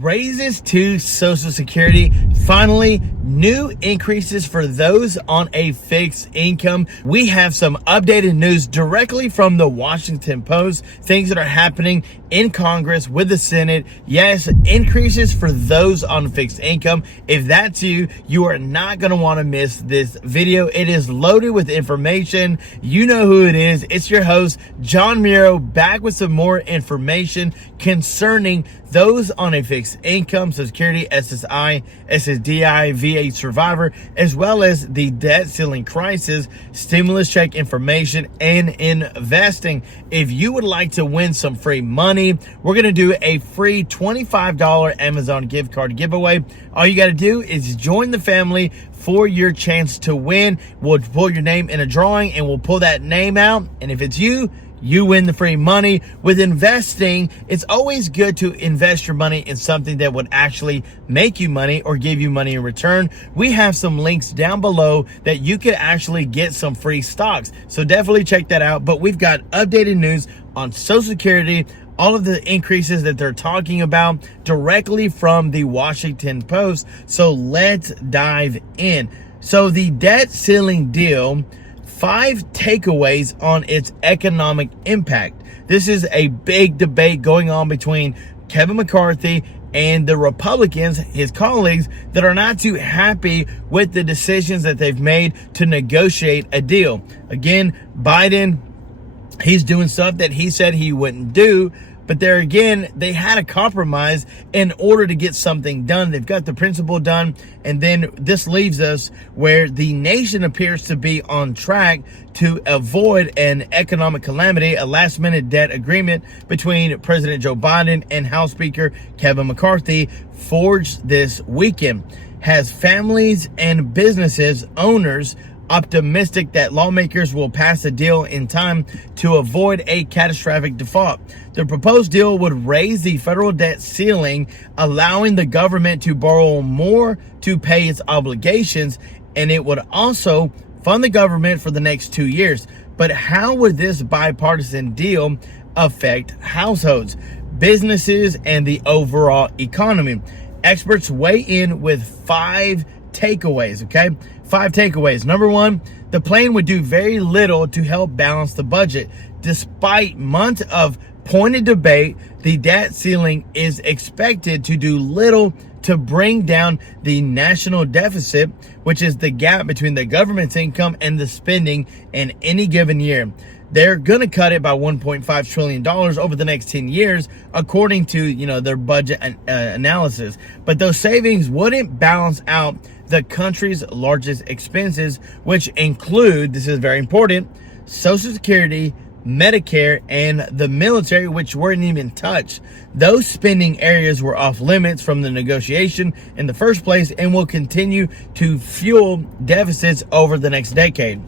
Raises to Social Security. Finally, new increases for those on a fixed income. We have some updated news directly from the Washington Post, things that are happening in Congress with the Senate. Yes, increases for those on fixed income. If that's you, you are not going to want to miss this video. It is loaded with information. You know who it is. It's your host, John Muro, back with some more information concerning those on a fixed income, Social Security, SSI, SSDI, VA survivor, as well as the debt ceiling crisis, stimulus check information, and investing. If you would like to win some free money, we're going to do a free $25 Amazon gift card giveaway. All you got to do is join the family for your chance to win. We'll pull your name in a drawing and we'll pull that name out. And if it's you, you win the free money. With investing, it's always good to invest your money in something that would actually make you money or give you money in return. We have some links down below that you could actually get some free stocks. So definitely check that out. But we've got updated news on Social Security, all of the increases that they're talking about directly from the Washington Post. So let's dive in. So the debt ceiling deal, 5 takeaways on its economic impact. This is a big debate going on between Kevin McCarthy and the Republicans, his colleagues, that are not too happy with the decisions that they've made to negotiate a deal. Again, Biden, he's doing stuff that he said he wouldn't do. But there again, they had a compromise in order to get something done. They've got the principle done. And then this leaves us where the nation appears to be on track to avoid an economic calamity. A last minute debt agreement between President Joe Biden and House Speaker Kevin McCarthy forged this weekend has families and businesses owners optimistic that lawmakers will pass a deal in time to avoid a catastrophic default. The proposed deal would raise the federal debt ceiling, allowing the government to borrow more to pay its obligations, and it would also fund the government for the next 2 years. But how would this bipartisan deal affect households, businesses, and the overall economy? Experts weigh in with 5 takeaways, okay? 5 takeaways. Number 1, the plan would do very little to help balance the budget. Despite months of pointed debate, the debt ceiling is expected to do little to bring down the national deficit, which is the gap between the government's income and the spending in any given year. They're going to cut it by $1.5 trillion over the next 10 years, according to, their budget analysis. But those savings wouldn't balance out the country's largest expenses, which include, this is very important, Social Security, Medicare, and the military, which weren't even touched. Those spending areas were off limits from the negotiation in the first place and will continue to fuel deficits over the next decade.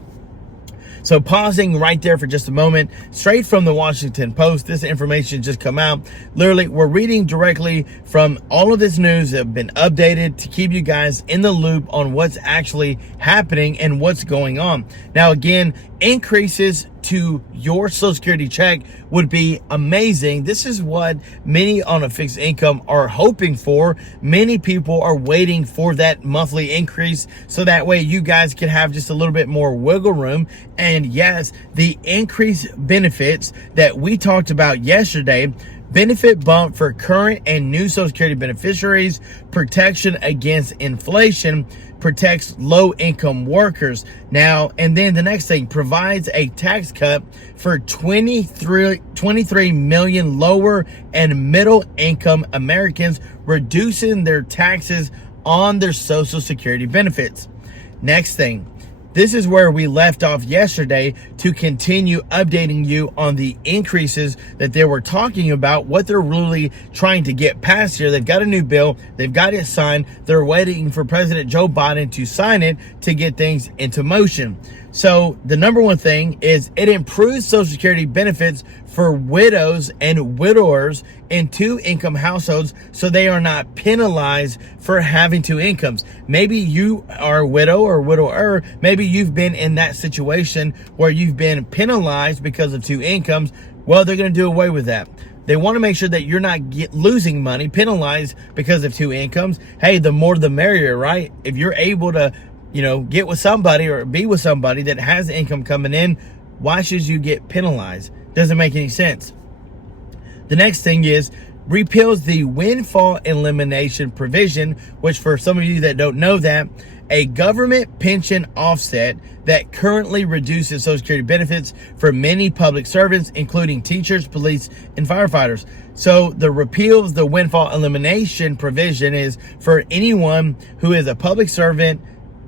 So pausing right there for just a moment, straight from the Washington Post, this information just come out. Literally, we're reading directly from all of this news that have been updated to keep you guys in the loop on what's actually happening and what's going on. Now, again, increases to your Social Security check would be amazing. This is what many on a fixed income are hoping for. Many people are waiting for that monthly increase so that way you guys can have just a little bit more wiggle room. And yes, the increased benefits that we talked about yesterday, benefit bump for current and new Social Security beneficiaries, protection against inflation, protects low-income workers. Now, and then the next thing, provides a tax cut for 23 million lower and middle-income Americans, reducing their taxes on their Social Security benefits. Next thing, this is where we left off yesterday to continue updating you on the increases that they were talking about, what they're really trying to get past here. They've got a new bill. They've got it signed. They're waiting for President Joe Biden to sign it to get things into motion. So the number one thing is it improves Social Security benefits for widows and widowers in 2-income households, so they are not penalized for having 2 incomes. Maybe you are a widow or widower. Maybe you've been in that situation where you've been penalized because of 2 incomes. Well, they're going to do away with that. They want to make sure that you're not losing money, penalized because of two incomes. Hey, the more the merrier, right? If you're able to, get with somebody or be with somebody that has income coming in, why should you get penalized? Doesn't make any sense. The next thing is repeals the windfall elimination provision, which for some of you that don't know that, a government pension offset that currently reduces Social Security benefits for many public servants, including teachers, police, and firefighters. So the repeal of the windfall elimination provision is for anyone who is a public servant,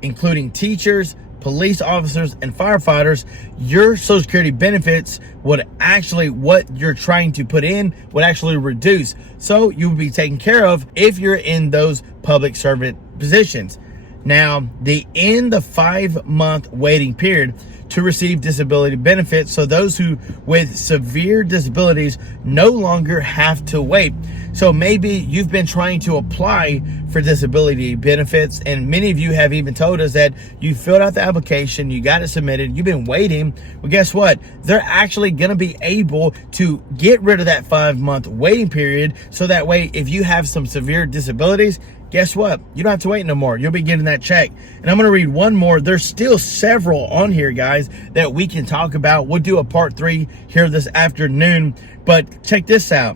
including teachers, police officers, and firefighters. Your Social Security benefits would actually, what you're trying to put in would actually reduce. So you would be taken care of if you're in those public servant positions. Now, the 5-month waiting period to receive disability benefits, so those who with severe disabilities no longer have to wait. So maybe you've been trying to apply for disability benefits, and many of you have even told us that you filled out the application, you got it submitted, you've been waiting. Well, guess what? They're actually going to be able to get rid of that 5-month waiting period, so that way if you have some severe disabilities, guess what? You don't have to wait no more. You'll be getting that check. And I'm going to read one more. There's still several on here, guys, that we can talk about. We'll do a part 3 here this afternoon. But check this out.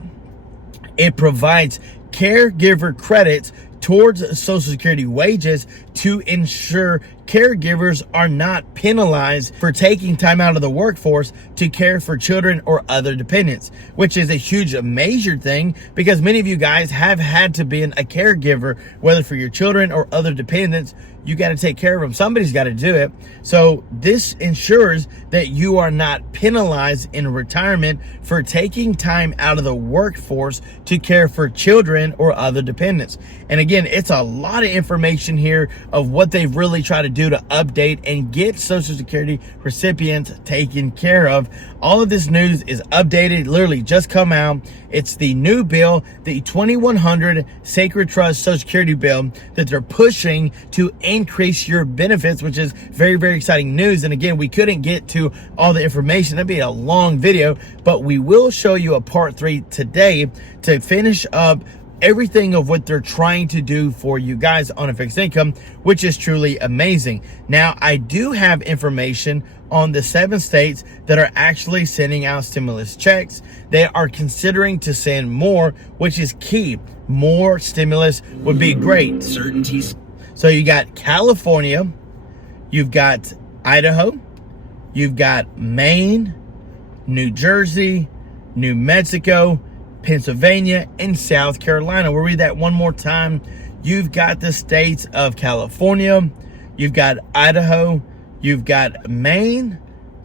It provides caregiver credits towards Social Security wages to ensure caregivers are not penalized for taking time out of the workforce to care for children or other dependents, which is a huge major thing because many of you guys have had to be a caregiver, whether for your children or other dependents. You got to take care of them. Somebody's got to do it. So this ensures that you are not penalized in retirement for taking time out of the workforce to care for children or other dependents. And again, it's a lot of information here of what they've really tried to do to update and get Social Security recipients taken care of. All of this news is updated, literally just come out. It's the new bill, the 2100 Sacred Trust Social Security bill that they're pushing to increase your benefits, which is very, very exciting news. And again, we couldn't get to all the information. That'd be a long video, but we will show you a part 3 today to finish up everything of what they're trying to do for you guys on a fixed income, which is truly amazing. Now, I do have information on the 7 states that are actually sending out stimulus checks. They are considering to send more, which is key. More stimulus would be great. Certainties. So you got California, you've got Idaho, you've got Maine, New Jersey, New Mexico, Pennsylvania, and South Carolina. We'll read that one more time. You've got the states of California, you've got Idaho, you've got Maine,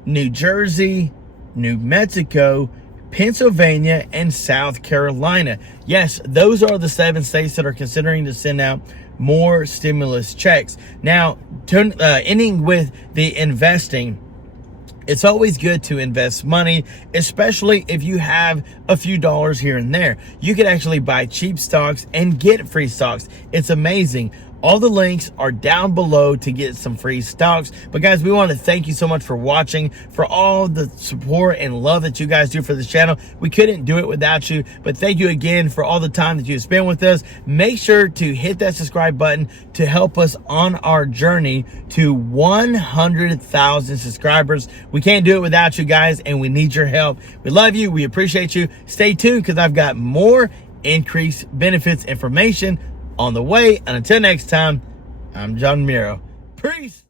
New Jersey, New Mexico, Pennsylvania, and South Carolina. Yes, those are the 7 states that are considering to send out more stimulus checks. Now, ending with the investing, it's always good to invest money, especially if you have a few dollars here and there. You can actually buy cheap stocks and get free stocks. It's amazing. All the links are down below to get some free stocks. But guys, we want to thank you so much for watching, for all the support and love that you guys do for this channel. We couldn't do it without you, but thank you again for all the time that you spend with us. Make sure to hit that subscribe button to help us on our journey to 100,000 subscribers. We can't do it without you guys, and we need your help. We love you. We appreciate you. Stay tuned because I've got more increased benefits information on the way. And until next time, I'm John Miro. Peace.